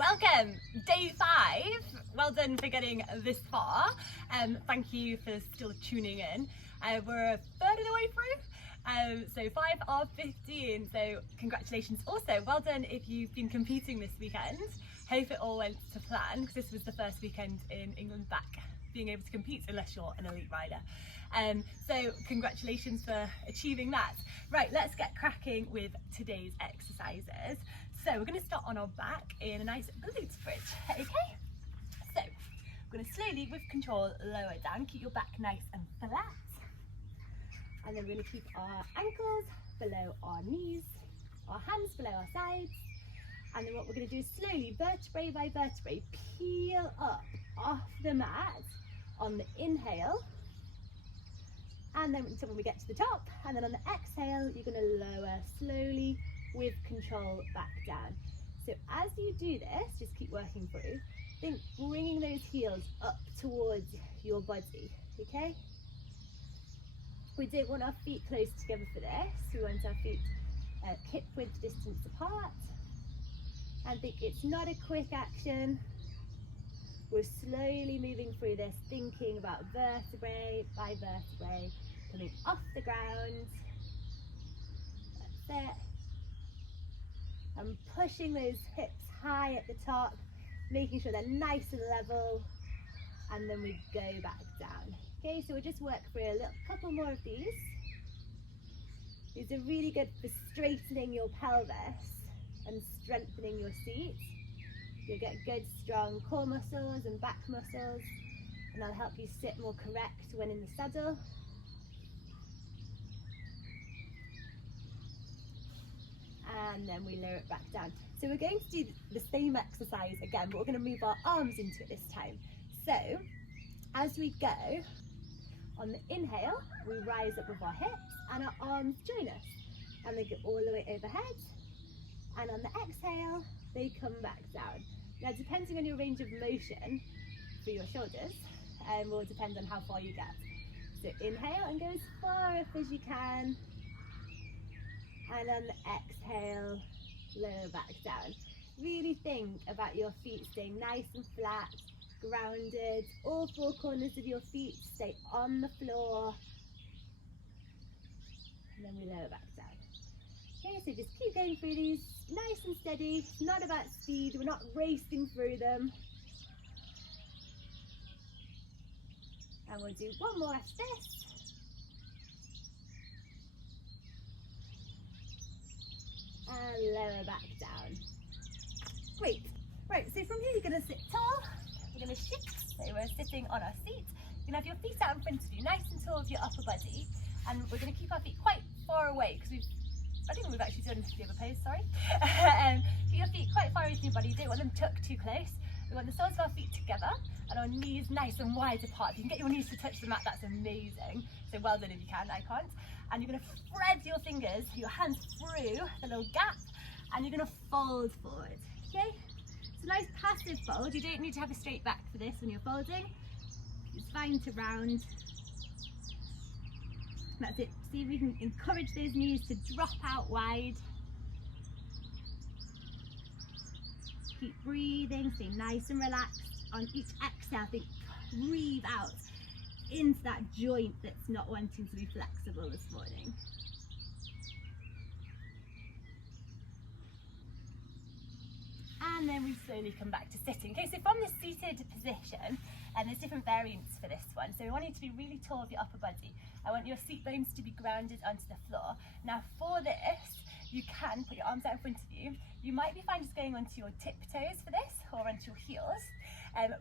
Welcome, day 5. Well done for getting this far. Thank you for still tuning in. We're a third of the way through, so 5 of 15. So congratulations. Also, well done if you've been competing this weekend. Hope it all went to plan, because this was the first weekend in England back being able to compete, unless you're an elite rider. So congratulations for achieving that. Right, let's get cracking with today's exercises. So we're going to start on our back in a nice glute bridge, okay? So we're going to slowly, with control, lower down, keep your back nice and flat. And then we're going to keep our ankles below our knees, our hands below our sides. And then what we're going to do is slowly, vertebrae by vertebrae, peel up off the mat on the inhale. And then until when we get to the top, and then on the exhale, you're going to lower slowly with control back down. So as you do this, just keep working through. Think bringing those heels up towards your body, okay? We don't want our feet close together for this. We want our feet hip width distance apart. And think it's not a quick action. We're slowly moving through this, thinking about vertebrae by vertebrae, coming off the ground. That's it. And pushing those hips high at the top, making sure they're nice and level. And then we go back down. Okay, so we'll just work through a couple more of these. These are really good for straightening your pelvis and strengthening your seat. You'll get good strong core muscles and back muscles, and that'll help you sit more correct when in the saddle. And then we lower it back down. So we're going to do the same exercise again, but we're going to move our arms into it this time. So as we go, on the inhale, we rise up with our hips and our arms join us, and they go all the way overhead. And on the exhale, they come back down. Now, depending on your range of motion for your shoulders, will depend on how far you get. So inhale and go as far up as you can. And on the exhale, lower back down. Really think about your feet staying nice and flat, grounded. All 4 corners of your feet stay on the floor. And then we lower back down. Okay, so just keep going through these, nice and steady. It's not about speed, we're not racing through them. And we'll do one more after this. And lower back down. Great. Right, so from here you're going to sit tall. We're going to shift, so we're sitting on our seat. You're going to have your feet out in front of you, nice and tall with your upper body. And we're going to keep our feet quite far away, because I think we've actually done the other pose, sorry. Keep your feet quite far away from your body. You don't want them tucked too close. We want the soles of our feet together and our knees nice and wide apart. If you can get your knees to touch the mat, that's amazing. So well done if you can, I can't. And you're going to thread your fingers, your hands through the little gap, and you're going to fold forward, okay? It's a nice passive fold. You don't need to have a straight back for this when you're folding. It's fine to round. That's it. See if we can encourage those knees to drop out wide. Keep breathing, stay nice and relaxed. On each exhale, think breathe out into that joint that's not wanting to be flexible this morning. And then we slowly come back to sitting. Okay, so from the seated position, and there's different variants for this one. So we want you to be really tall with your upper body. I want your seat bones to be grounded onto the floor. Now for this, you can put your arms out in front of you. You might be fine just going onto your tiptoes for this, or onto your heels.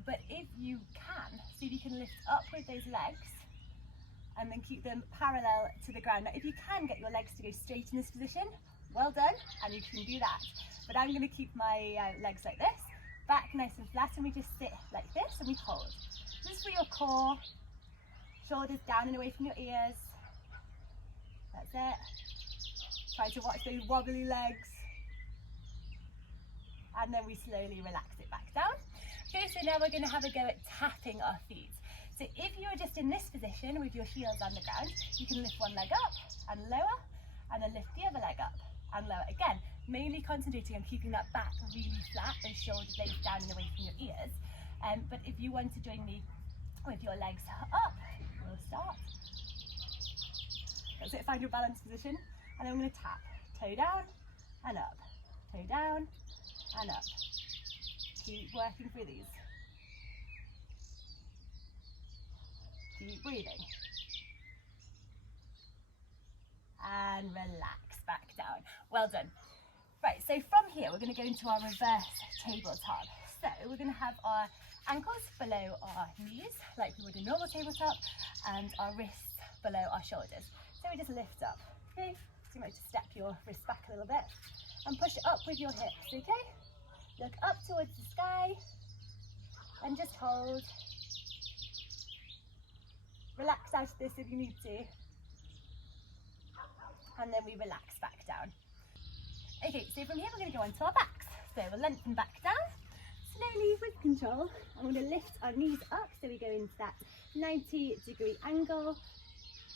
But if you can, see if you can lift up with those legs, and then keep them parallel to the ground. Now if you can get your legs to go straight in this position, well done, and you can do that. But I'm going to keep my legs like this, back nice and flat, and we just sit like this and we hold. Just for your core, shoulders down and away from your ears. That's it. Try to watch those wobbly legs. And then we slowly relax it back down. Okay, so now we're going to have a go at tapping our feet. So if you're just in this position with your heels on the ground, you can lift one leg up and lower, and then lift the other leg up and lower again. mainly concentrating on keeping that back really flat, those shoulder blades down and away from your ears. But if you want to join me with your legs up, we'll start. That's it, find your balance position, and then I'm going to tap, toe down and up, toe down and up. Keep working through these. Keep breathing. And relax back down. Well done. Right, so from here we're going to go into our reverse tabletop. So we're going to have our ankles below our knees like we would a normal tabletop, and our wrists below our shoulders. So we just lift up, okay? So you might just step your wrist back a little bit and push it up with your hips, okay? Look up towards the sky and just hold. Relax out of this if you need to. And then we relax back down. Okay, so from here we're going to go onto our backs. So we'll lengthen back down, slowly with control. I'm going to lift our knees up, so we go into that 90-degree angle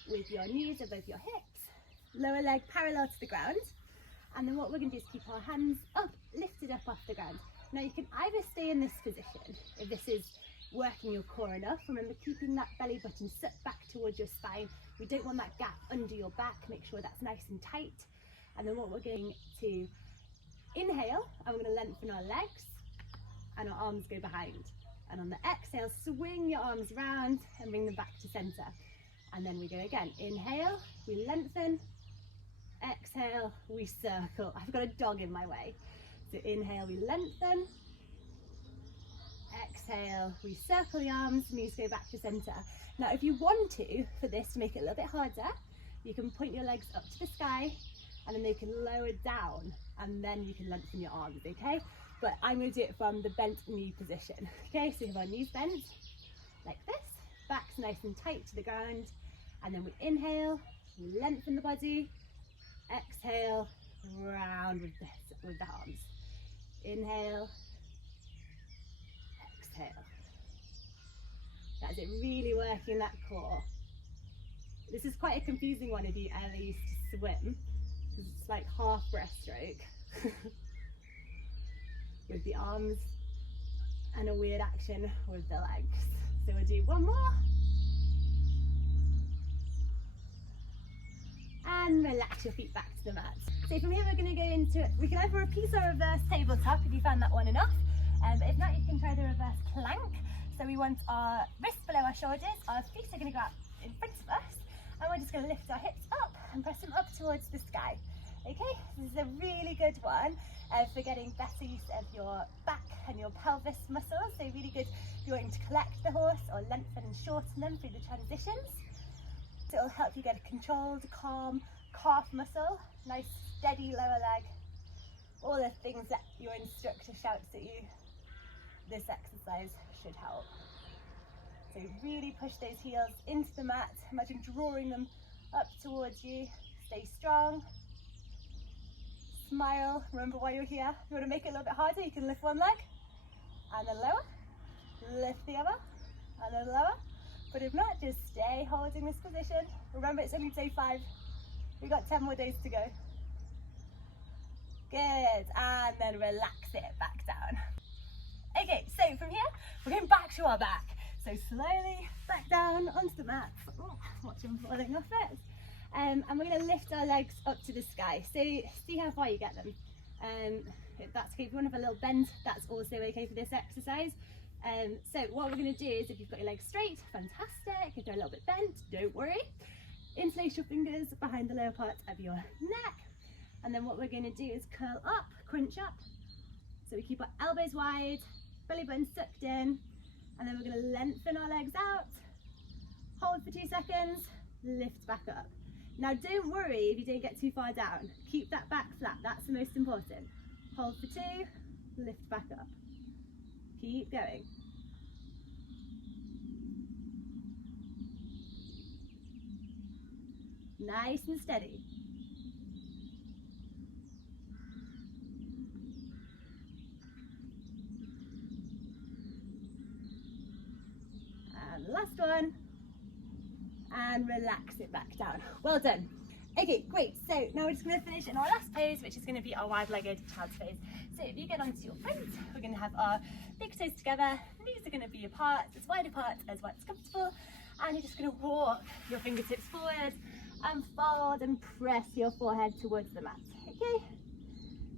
with your knees above your hips. Lower leg parallel to the ground. And then what we're going to do is keep our hands up, lifted up off the ground. Now you can either stay in this position, if this is working your core enough. Remember, keeping that belly button sucked back towards your spine. We don't want that gap under your back. Make sure that's nice and tight. And then what we're going to inhale, and we're going to lengthen our legs and our arms go behind. And on the exhale, swing your arms round and bring them back to center. And then we go again. Inhale, we lengthen. Exhale, we circle. I've got a dog in my way. So inhale, we lengthen. Exhale, we circle the arms, knees go back to center. Now, if you want to, for this, to make it a little bit harder, you can point your legs up to the sky, and then they can lower down, and then you can lengthen your arms, okay? But I'm going to do it from the bent knee position, okay? So we have our knees bent, like this, back's nice and tight to the ground, and then we inhale, we lengthen the body, exhale, round with the arms. Inhale, exhale. That's it, really working that core. This is quite a confusing one if you ever used to swim, because it's like half breaststroke with the arms and a weird action with the legs. So we'll do one more. And relax your feet back to the mat. So from here we're going to go into, we can either repeat our reverse tabletop if you found that one enough, but if not, you can try the reverse plank. So we want our wrists below our shoulders, our feet are going to go out in front of us, and we're just going to lift our hips up and press them up towards the sky. Okay, this is a really good one for getting better use of your back and your pelvis muscles. So really good if you're wanting to collect the horse or lengthen and shorten them through the transitions. So it'll help you get a controlled, calm calf muscle, nice steady lower leg, all the things that your instructor shouts at you. This exercise should help. So really push those heels into the mat. Imagine drawing them up towards you. Stay strong. Smile. Remember why you're here. If you want to make it a little bit harder, you can lift one leg and then lower. Lift the other and then lower. But if not, just stay holding this position. Remember, it's only day 5. We've got 10 more days to go. Good. And then relax it back down. Okay, so from here, we're going back to our back. So slowly back down onto the mat. Oh, watch them falling off it. And we're going to lift our legs up to the sky. So see how far you get them. If that's okay, if you want to have a little bend, that's also okay for this exercise. So what we're going to do is, if you've got your legs straight, fantastic. If they're a little bit bent, don't worry. Interlace your fingers behind the lower part of your neck. And then what we're going to do is curl up, crunch up. So we keep our elbows wide, belly button sucked in, and then we're going to lengthen our legs out, hold for 2 seconds, lift back up. Now don't worry if you don't get too far down. Keep that back flat, that's the most important. Hold for 2, lift back up. Keep going. Nice and steady. And last one. And relax it back down. Well done. Okay, great. So now we're just going to finish in our last pose, which is going to be our wide-legged child's pose. So if you get onto your front, we're going to have our big toes together. Knees are going to be apart, as wide apart as what's comfortable. And you're just going to walk your fingertips forward and fold and press your forehead towards the mat. Okay?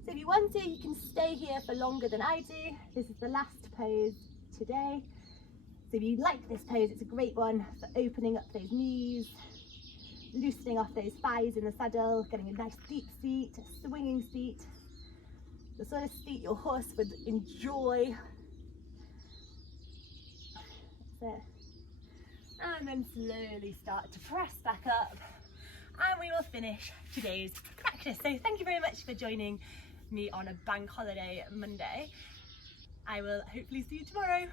So if you want to, you can stay here for longer than I do. This is the last pose today. So if you like this pose, it's a great one for opening up those knees, loosening off those thighs in the saddle, getting a nice deep seat, a swinging seat, the sort of seat your horse would enjoy. That's it. And then slowly start to press back up, and we will finish today's practice. So thank you very much for joining me on a bank holiday Monday. I will hopefully see you tomorrow.